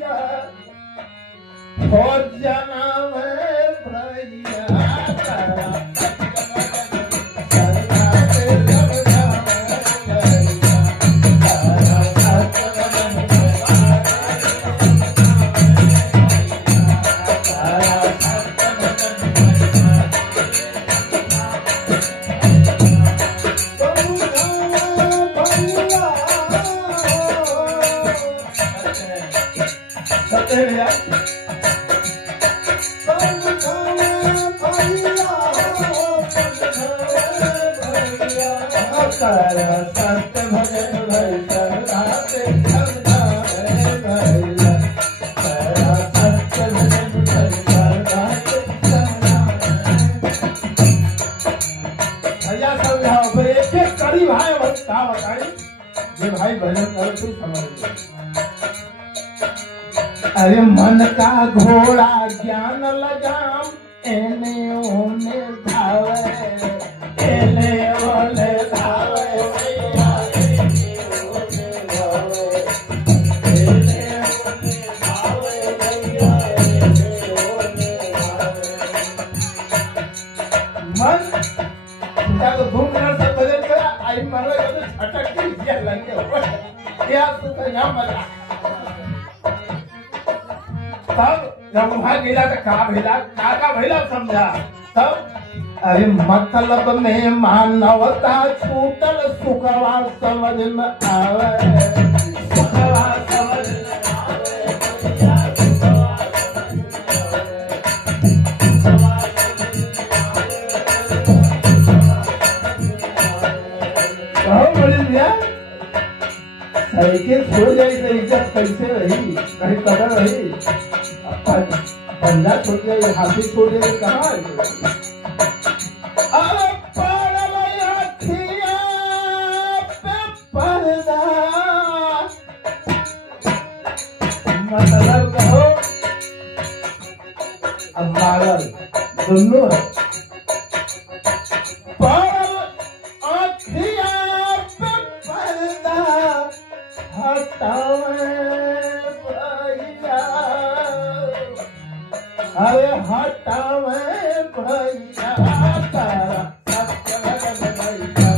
भैया हो जनाव भैया भाई भजन करो तो समझ। अरे मन का घोड़ा ज्ञान लगाम एने ओने धावे एने ओने धावे मन क्या तो धूम से भजन करा आई मरवे तो छटक के दिया लगे क्या तो क्या मजा। तब जब वहां गिरा तो का भेला समझा। तब अरे मतलब में मानवता छूटल सुखवा समझ में आवे सुखवा समझ में आवे साइकिल छोड़ जाए तो इज्जत कैसे रही कहीं कदर रही। बंदा छोड़ जाए हाथी छोड़ जाए कहाँ मतलब कहो अब पागल दोनों है अरे हटावे भैया तारा सत्य भजन भैया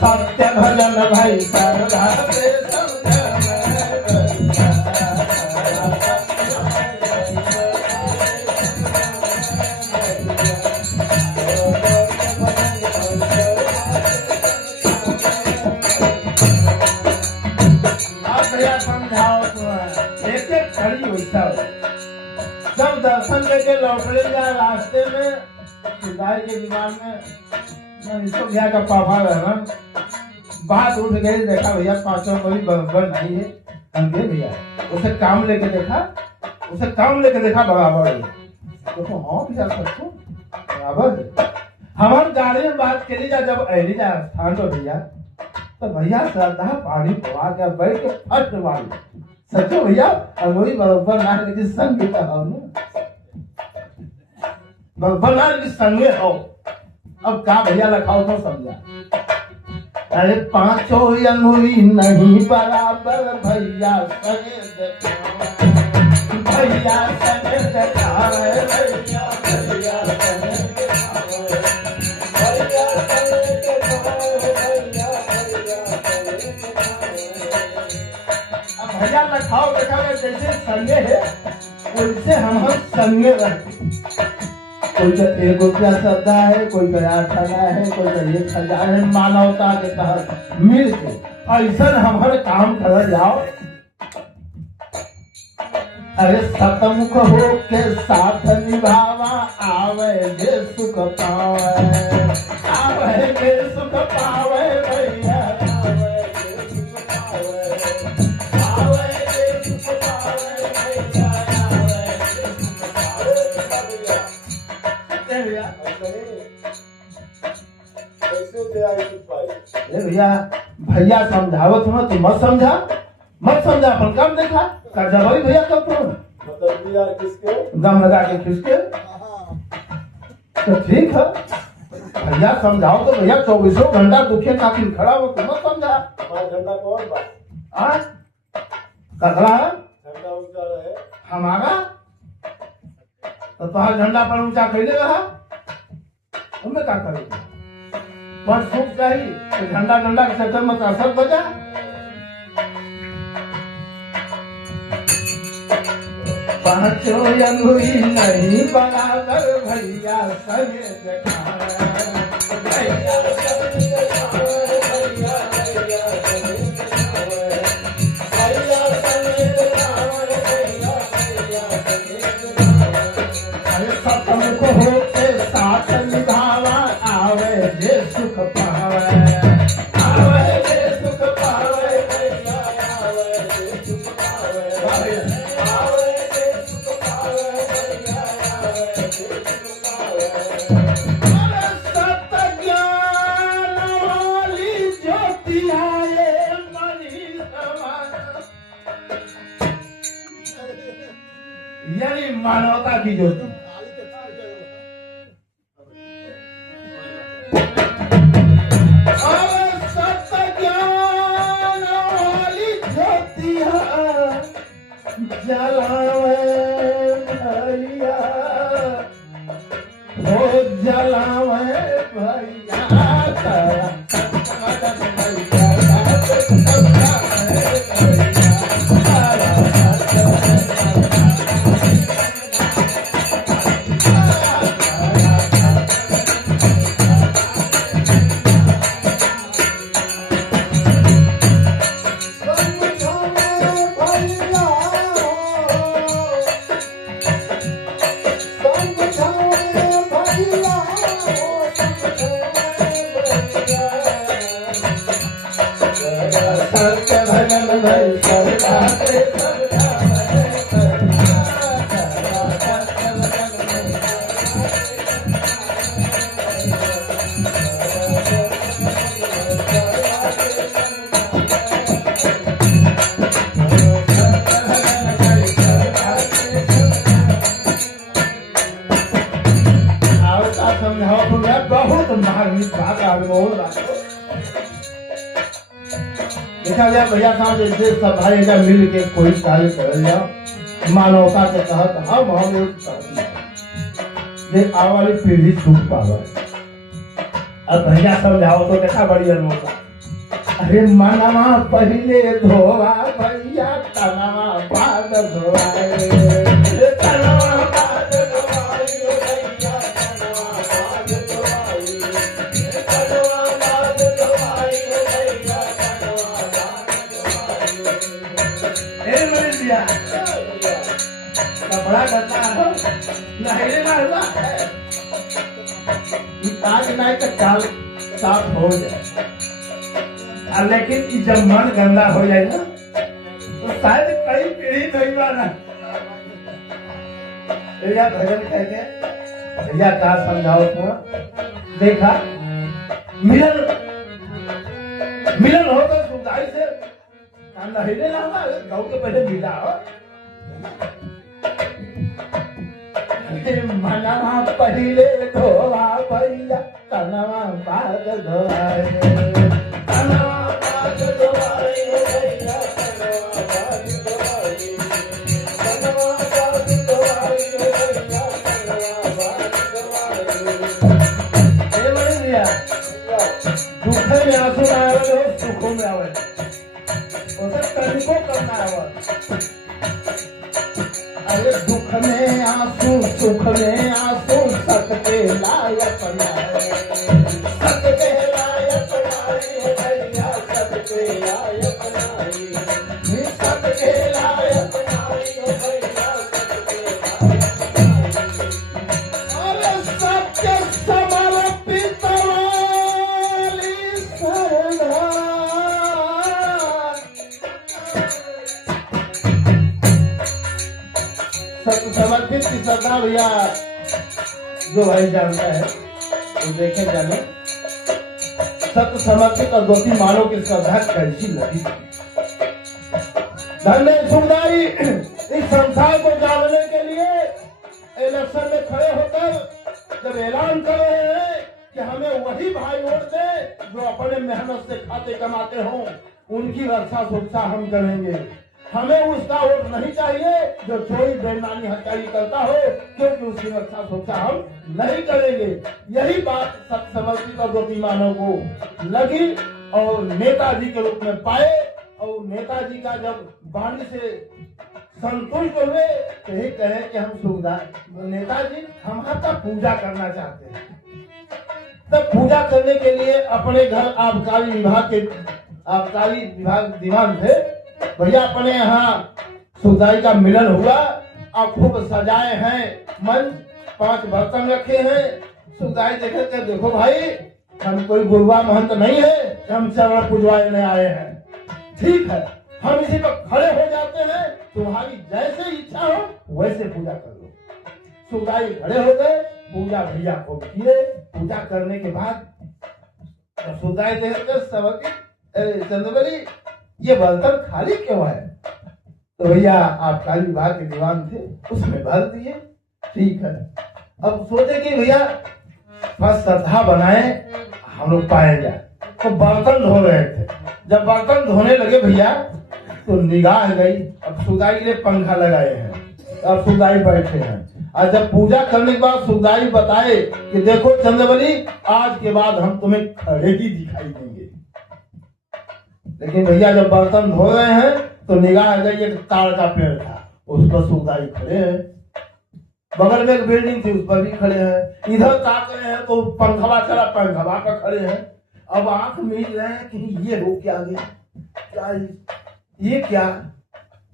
सत्य भजन भाई सरदा से समझाओ तो एक एक खड़ी होता है। जब दर्शन लेके लौटने जा रास्ते में गाय के दिमाग में इसको क्या का पापा रहना बात उठ गई। देखा भैया पांचों कोई बराबर नहीं है अंधे भैया उसे काम लेके देखा बराबर है। तो हाँ भैया सच्चो बराबर है। हमारे गाड़ी में बात करी जा जब अली जा स्थान तो भैया तो भैया श्रद्धा पानी पवा के बैठ के फट मारी सच्चो भैया अब वही बराबर ना कि संग का हो ना बराबर ना कि संगे हो। अब क्या भैया लखाओ तो समझा। अरे पांचों अंगुली नहीं बराबर भैया सगे भैया सगे दिखावे भैया भैया सगे भैया लखाओ देखा जैसे संगे है वैसे हम संगे रहते। कोई का 1 रुपया श्रद्धा है कोई का 8 आना है कोई का 1000 है मानवता के तहत मिल के ऐसा हमारे काम कर जाओ। अरे सतमुख हो के साथ निभावा आवे जे सुख पावे भैया भैया भैया समझावत हो तो मत समझा अपन काम देखा कर्जा भाई भैया कब तो मतलब यार किसके दम लगा के खिसके तो ठीक है भैया समझाओ तो भैया 24 घंटा दुखे काफी खड़ा हो तो मत समझा 5 घंटा कौन बात आज ककड़ा है झंडा ऊंचा रहे हमारा तो तुम्हारा झंडा पर ऊंचा कैले रहा तुम्हें क्या करेंगे पर सुख चाहिए तो झंडा के चक्कर में असर बजा पांचों अंगुली नहीं बराबर भैया सगे तुमको होते साथ निभावा आवे जे सुख पावे आवे जे सुख पावे भैया आवे जे सुख पावे आवे जे सुख पावे भैया आवे जे सुख पावे सत ज्ञान वाली ज्योति आए मनी समान यानी मानवता की ज्योति जलावे भैया हो जलावे भैया बहुत मार्मिक बात देखा गया भैया साहब जैसे सब भाई का मिल के कोई कार्य कर जाओ मानवता के तहत हम एक आने वाली पीढ़ी सुख पावे अब भैया समझाओ तो देखा बड़ी अनोखा अरे मनवा पहले धोवा भैया तनवा बाद धोवाए तनवा बाद धोवाए भैया तनवा बाद धोवाए तनवा बाद धोवाए भैया तनवा बाद धोवाए ए मरिया कपड़ा करना है नहीं ना हुआ आज नहीं तो काल साफ हो जाए लेकिन जब मन गंदा हो जाए ना तो शायद कई पीढ़ी नहीं माना भैया भजन कहते भैया क्या समझाओ तो देखा मिलन मिलन हो तो सुधाई से नहीं ना गाँव के पहले मिला हो मनवा पहले धोवा भैया तनवा बाद धोवाए तनवा बाद धोवाए भैया तनवा बाद धोवाए तनवा बाद धोवाए भैया तनवा बाद धोवाए ए भैया दुख में आंसू आवे तो सुख में आवे उसे तनिको करना है अरे दुख में आंसू सुख में आंसू सबके लायक सबके लायक भैया सबके लायक सबके लायक भैया अरे सत्य समर्पित वाली सरदार समर्पित की श्रद्धा भैया जो भाई जानता है तो देखे जाने सत्य समर्पित और द्वितीय मानव की श्रद्धा कैसी लगी। धन्य सुखदाई इस संसार को जानने के लिए इलेक्शन में खड़े होकर जब ऐलान कर रहे हैं कि हमें वही भाई वोट दे जो अपने मेहनत से खाते कमाते हों, उनकी रक्षा सुरक्षा हम करेंगे। हमें उसका वोट नहीं चाहिए जो चोरी बेईमानी हत्यारी करता हो, क्योंकि उसकी रक्षा सुरक्षा हम नहीं करेंगे। यही बात सत्य समर्पित और द्वितीय मानव को लगी और नेताजी के रूप में पाए। और नेताजी का जब वाणी से संतुष्ट हुए तो यही कहे कि हम सुखदाई नेताजी हम आपका पूजा करना चाहते हैं। तब पूजा करने के लिए अपने घर आबकारी विभाग दीवान थे भैया, अपने यहाँ सुखदाई का मिलन हुआ और खूब सजाए हैं मंच, 5 बर्तन रखे हैं। सुखदाई देखे थे, देखो भाई हम कोई गुरुआ महंत नहीं है, हम चरण पुजवाने आए हैं। ठीक है, हम इसी पर खड़े हो जाते हैं, तुम्हारी जैसे इच्छा हो वैसे पूजा कर लो। सुखदाई खड़े हो गए, पूजा भैया को किए। पूजा करने के बाद सुखदाई देखकर चंद्रबली ये बर्तन खाली क्यों है? तो भैया आबकारी विभाग के दीवान थे, उसमें भर दिए। ठीक है, अब सोचे कि भैया बस श्रद्धा बनाए हम लोग पाएंगे। तो बर्तन धो रहे थे, जब बर्तन धोने लगे भैया तो निगाह गई। अब सुखदाई ने पंखा लगाए हैं, अब सुखदाई बैठे हैं और जब पूजा करने के बाद सुखदाई बताए कि देखो चंद्रबली आज के बाद हम तुम्हें खड़े ही दिखाई देंगे। लेकिन भैया जब बर्तन धो रहे हैं तो निगाह गई, एक ताड़ का पेड़ था, उस पर सुखदाई खड़े हैं। बगल में एक बिल्डिंग थी, उस पर भी खड़े हैं। इधर ताक रहे हैं तो पंखवा चला, पंखवा पर खड़े हैं। अब आंख मीच रहे हैं कि ये हो क्या गया, क्या ये क्या?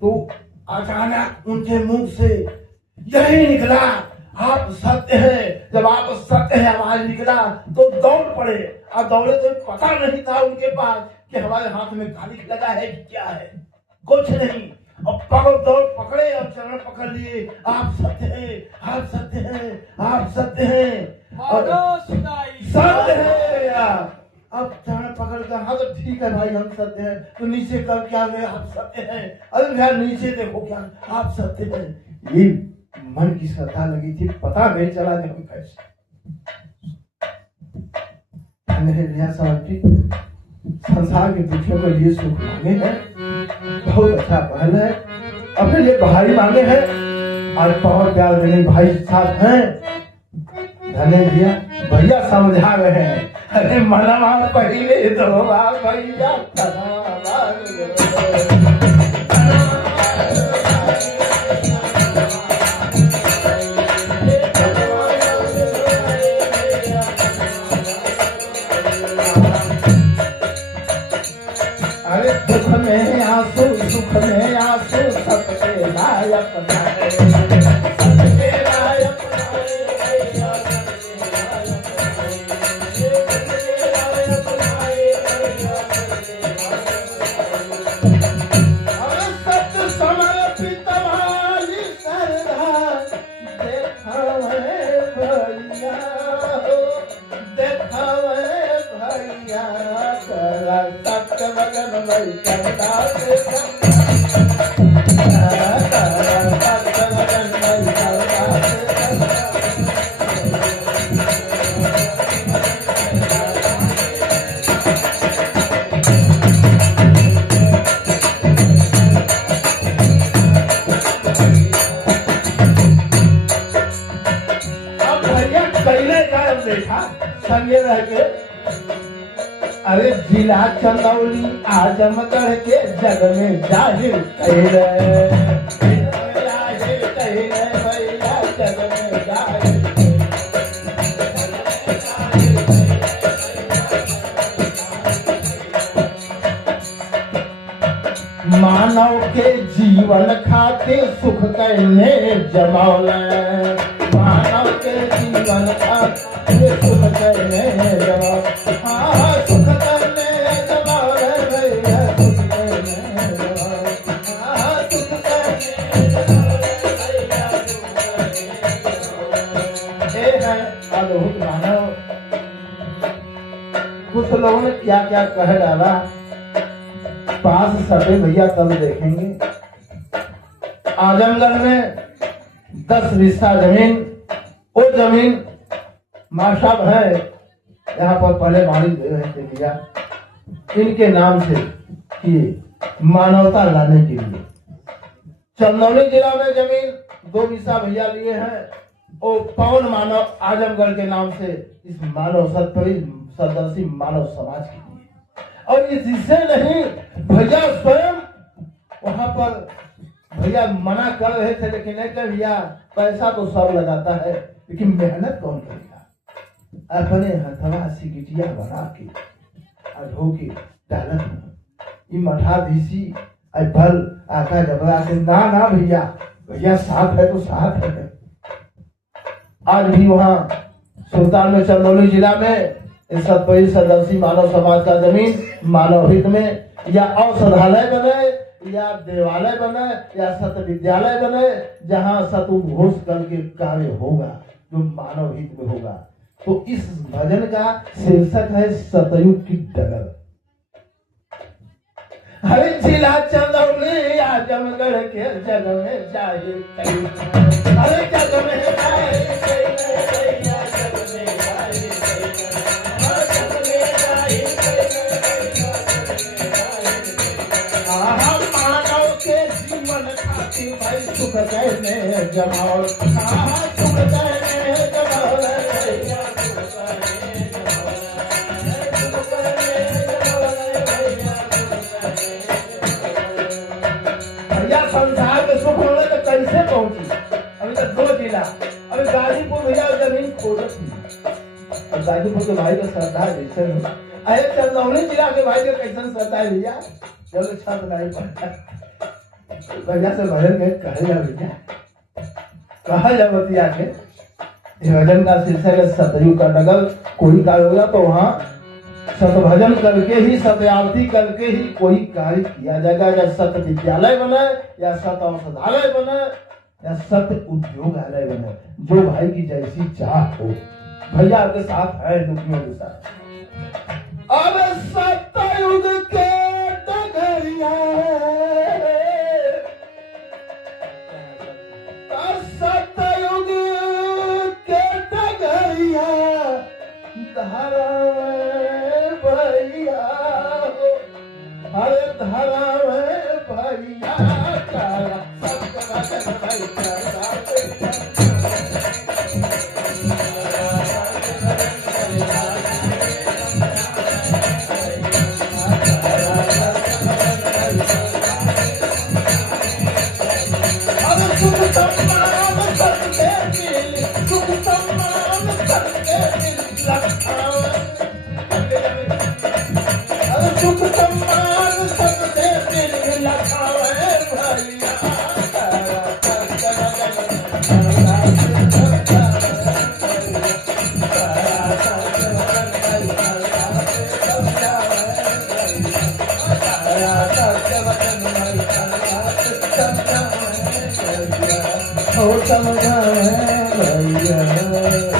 तो अचानक उनके मुंह से यही निकला, आप सत्य है। जब आप सत्य है आवाज निकला तो दौड़ पड़े और दौड़े तो पता नहीं था उनके पास कि हमारे हाथ में गाली लगा है कि क्या है, कुछ नहीं। और पकड़ दौड़ पकड़े और चरण पकड़ लिए, आप सत्य हैं, आप सत्य हैं, आप सत्य हैं और सत्य है यार। अब चरण पकड़ कर, हाँ तो ठीक है भाई हम सत्य हैं। तो नीचे कर क्या गए, आप सत्य हैं। अरे भैया नीचे देखो क्या, आप सत्य हैं। ये मन की श्रद्धा लगी थी, पता नहीं चला कि हम कैसे मेरे भैया समर्पित संसार के दुखियों के लिए सुख मांगे हैं। बहुत अच्छा पहल है, अपने लिए भारी मांगे हैं और पवन प्यार मेरे भाई साथ हैं। धन्य भैया समझा रहे हैं। अरे मनमा पहले दो बार भैया दुख में आंसू सुख में आंसू सबके लायक सबके लायक सत्य समर्पित वाली श्रद्धा देखावे भैया सत्य भजन में करता अब भैया पहले का देखा संगे रह के, अरे जिला चंदौली आजमगढ़ के जग में जाहिर भैया जग में जाहिर। मानव के जीवन खाते सुख कहने जमौल, मानव के जीवन खाते सुख कहने जमौल। हाँ सुख कहने जमौल भैया सुख कहने जमौल। हाँ सुख कहने भैया सुख कहने। ये है अद्भुत मानव। कुछ लोगों ने क्या क्या कह डाला, पास सटे भैया तब देखेंगे। आजमगढ़ में 10 बीघा जमीन, वो जमीन माँ साहब है यहाँ पर पहले मालिक दिया इनके नाम से कि मानवता लाने के लिए। चंदौली जिला में जमीन 2 बीघा भैया लिए हैं, वो पवन मानव आजमगढ़ के नाम से इस मानव सदस्यी मानव समाज के लिए। और इससे नहीं, भैया स्वयं वहां पर भैया मना कर रहे थे, लेकिन नहीं कह भैया पैसा तो सब लगाता है लेकिन मेहनत कौन करेगा। अपने हथवा सिगिटिया बना के अधो के डालत मठाधीशी भल आका जबरा से ना भैया भैया साथ है तो साथ है। आज भी वहाँ सुल्तान में चंदौली जिला में सतपई सदस्यी मानव समाज का जमीन मानव हित में या औषधालय बने या देवालय बने या सत विद्यालय बने, जहाँ सतुघोष करके कार्य होगा जो मानव हित में होगा। तो इस भजन का शीर्षक है सतयुग की डगर। हरे जिला चंदौली आजमगढ़ के जग में जाए, हरे जग में जाए, मानव के जीवन खातिर भाई सुख कहने जमाओ, सुख कहने जमाओ। संसार में सुख होने तो कैसे पहुंची? अभी तक 2 जिला, अभी गाजीपुर भैया जमीन खोजत हुई। अब गाजीपुर के भाई का श्रद्धा जैसे अरे चंदौली जिला के भाई का कैसन श्रद्धा है भैया, जब छत नहीं पड़ता भैया से भजन में कहे जा भैया, कहा जा बतिया के। भजन का शीर्षक है सतयुग का डगर। कोई कार्य होगा तो वहाँ सतभजन करके ही, सत आरती करके ही कोई कार्य किया जाएगा। या सत विद्यालय बने या सत औषधालय बने या सत उद्योगालय बने, जो भाई की जैसी चाह हो। भैया आपके साथ है, दुखियों के साथ। अब सतयुग के डगरिया, सतयुग के डगरिया धारा भैया, हरे धारा भैया तारा समझा भैया।